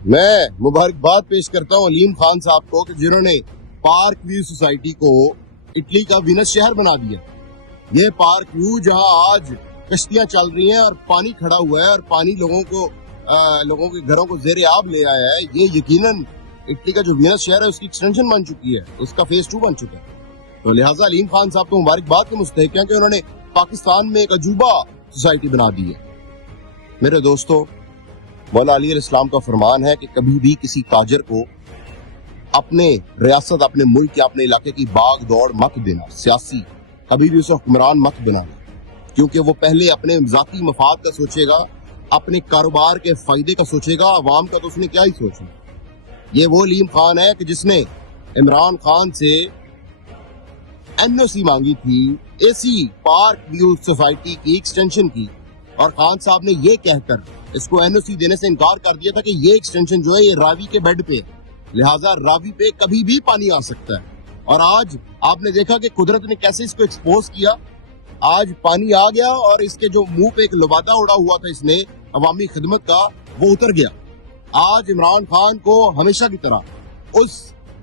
میں مبارکباد پیش کرتا ہوں علیم خان صاحب کو کہ جنہوں نے پارک ویو سوسائٹی کو اٹلی کا وینس شہر بنا دیا۔ یہ پارک ویو جہاں آج کشتیاں چل رہی ہیں اور پانی کھڑا ہوا ہے اور پانی لوگوں کے گھروں کو زیر آب لے آیا ہے، یہ یقیناً اٹلی کا جو وینس شہر ہے اس کی ایکسٹینشن بن چکی ہے، اس کا فیز 2 بن چکا ہے۔ تو لہٰذا علیم خان صاحب کو مبارکباد کے مستحق ہیں کہ انہوں نے پاکستان میں ایک عجوبہ سوسائٹی بنا دی ہے۔ میرے دوستو، مولا علی علیہ السلام کا فرمان ہے کہ کبھی بھی کسی تاجر کو اپنے ریاست، اپنے ملک یا اپنے علاقے کی باغ دوڑ مت دینا، سیاسی کبھی بھی اسے حکمران مت بنانا، کیونکہ وہ پہلے اپنے ذاتی مفاد کا سوچے گا، اپنے کاروبار کے فائدے کا سوچے گا، عوام کا تو اس نے کیا ہی سوچنا۔ یہ وہ علیم خان ہے کہ جس نے عمران خان سے NOC مانگی تھی اسی پارک ویو سوسائٹی کی ایکسٹینشن کی، اور خان صاحب نے یہ کہہ کر اس کو NOC دینے سے انکار کر دیا تھا کہ یہ ایکسٹینشن جو ہے یہ راوی کے بیڈ پہ ہے، لہٰذا راوی پہ کبھی بھی پانی آ سکتا ہے۔ اور آج آپ نے دیکھا کہ قدرت نے کیسے اس کو ایکسپوز کیا، آج پانی آ گیا اور اس کے جو منہ پہ ایک لبادہ اڑا ہوا تھا اس نے عوامی خدمت کا، وہ اتر گیا۔ آج عمران خان کو ہمیشہ کی طرح اس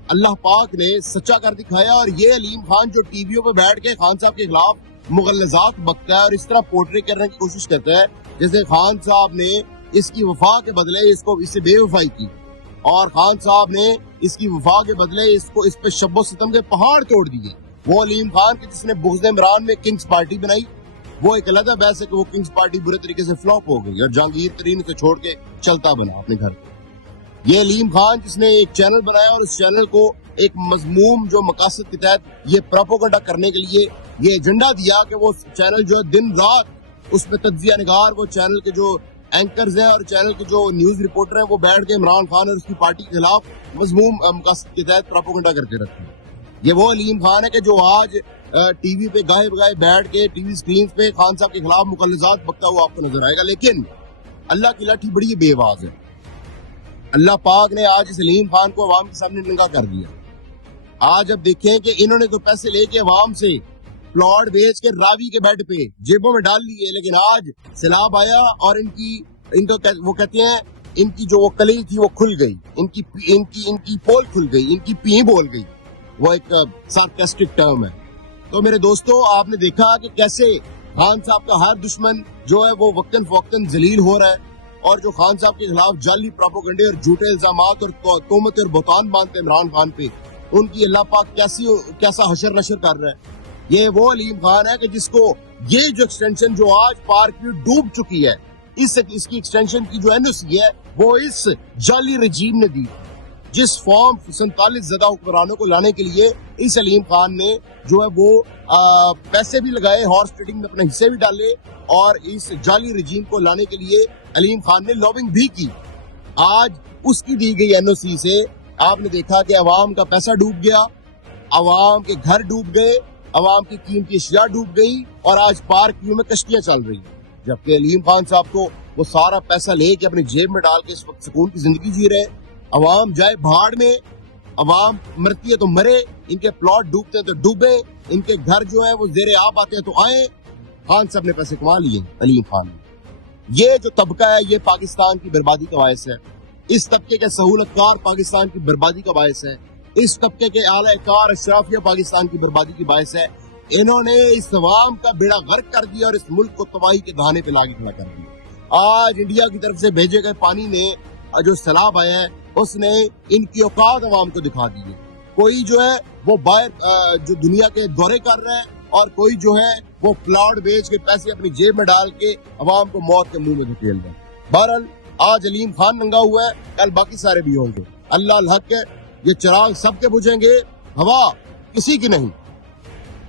اللہ پاک نے سچا کر دکھایا، اور یہ علیم خان جو ٹی ویوں پہ بیٹھ کے خان صاحب کے خلاف مغلظات بکتا ہے اور اس طرح پورٹری کرنے کی کوشش کرتا ہے جیسے خان صاحب نے اس کی وفا کے بدلے اس سے بے وفائی کی، اور خان صاحب نے اس کی وفا کے بدلے اس پہ شب و ستم کے پہاڑ توڑ دیے۔ وہ علیم خان کے جس نے بغض عمران میں کنگز پارٹی بنائی، وہ ایک علیحدہ بحث ہے کہ وہ کنگز پارٹی برے طریقے سے فلاپ ہو گئی اور جہانگیر ترین سے چھوڑ کے چلتا بنا اپنے گھر۔ یہ علیم خان جس نے ایک چینل بنایا اور اس چینل کو ایک مضموم جو مقاصد کے تحت یہ پروپیگنڈا کرنے کے لیے یہ ایجنڈا دیا کہ وہ چینل جو ہے دن رات اس پہ تجزیہ نگار، وہ چینل کے جو اینکرز ہیں اور چینل کے جو نیوز رپورٹر ہیں وہ بیٹھ کے عمران خان اور اس کی پارٹی کے خلاف مضموم مقاصد کے تحت پروپیگنڈا کرتے رہتے ہیں۔ یہ وہ علیم خان ہے کہ جو آج ٹی وی پہ گاہے بگاہے بیٹھ کے ٹی وی سکرینز پہ خان صاحب کے خلاف مغلظات بکتا ہوا آپ کو نظر آئے گا، لیکن اللہ کی لاٹھی بڑی بے آواز ہے۔ اللہ پاک نے آج اس علیم خان کو عوام کے سامنے ننگا کر دیا۔ آج اب دیکھیں کہ انہوں نے تو پیسے لے کے عوام سے پلاٹ بیچ کے راوی کے بیڈ پہ جیبوں میں ڈال لیے، لیکن آج سیلاب آیا اور وہ کہتے ہیں ان کی جو وہ کلی تھی وہ کھل گئی، ان کی پول کھل گئی، ان کی پیں بول گئی، وہ ایک سارکاسٹک ٹرم ہے۔ تو میرے دوستو، آپ نے دیکھا کہ کیسے خان صاحب کا ہر دشمن جو ہے وہ وقتاً فوقتاً ذلیل ہو رہا ہے، اور جو خان صاحب کے خلاف جعلی پروپیگنڈے اور جھوٹے الزامات اور تہمت اور بہتان باندھتے عمران خان پہ، ان کی اللہ پاک کیسا حشر نشر کر رہا ہے۔ یہ وہ علیم خان ہے کہ جس کو یہ جو ایکسٹینشن جو آج پارک میں ڈوب چکی ہے، اس کی ایکسٹینشن کی جو NOC ہے وہ اس جعلی رجیم نے دی، جس فارم 47 زدہ حکمرانوں کو لانے کے لیے اس علیم خان نے جو ہے وہ پیسے بھی لگائے، ہارس ٹریڈنگ میں اپنے حصے بھی ڈالے، اور اس جعلی رجیم کو لانے کے لیے علیم خان نے لابنگ بھی کی۔ آج اس کی دی گئی NOC سے آپ نے دیکھا کہ عوام کا پیسہ ڈوب گیا، عوام کے گھر ڈوب گئے، عوام کی قیمتی اشیاء ڈوب گئی، اور آج پارک ویو میں کشتیاں چل رہی ہیں، جبکہ علیم خان صاحب کو وہ سارا پیسہ لے کے اپنی جیب میں ڈال کے اس وقت سکون کی زندگی جی رہے۔ عوام جائے بھاڑ میں، عوام مرتی ہے تو مرے، ان کے پلاٹ ڈوبتے ہیں تو ڈوبے، ان کے گھر جو ہے وہ زیر آب آتے ہیں تو آئیں، خان صاحب نے پیسے کما لیے علیم خان نے۔ یہ جو طبقہ ہے یہ پاکستان کی بربادی کا باعث ہے، اس طبقے کے سہولت کار پاکستان کی بربادی کا باعث ہے، اس طبقے کے اعلی کار اشرافیہ پاکستان کی بربادی کی باعث ہے۔ انہوں نے اس عوام کا بیڑا غرق کر دیا اور اس ملک کو تباہی کے دہانے پہ لاگے کھڑا کر دیا۔ آج انڈیا کی طرف سے بھیجے گئے پانی نے جو سیلاب آیا ہے اس نے ان کی اوقات عوام کو دکھا دی ہے۔ کوئی جو ہے وہ باہر جو دنیا کے دورے کر رہا ہے، اور کوئی جو ہے وہ پلاٹ بیچ کے پیسے اپنی جیب میں ڈال کے عوام کو موت کے منہ میں دھکیل رہا ہے۔ بہرحال آج علیم خان ننگا ہوا ہے، کل باقی سارے بھی ہوں گے۔ اللہ الحق ہے، یہ چراغ سب کے بجھیں گے، ہوا کسی کی نہیں۔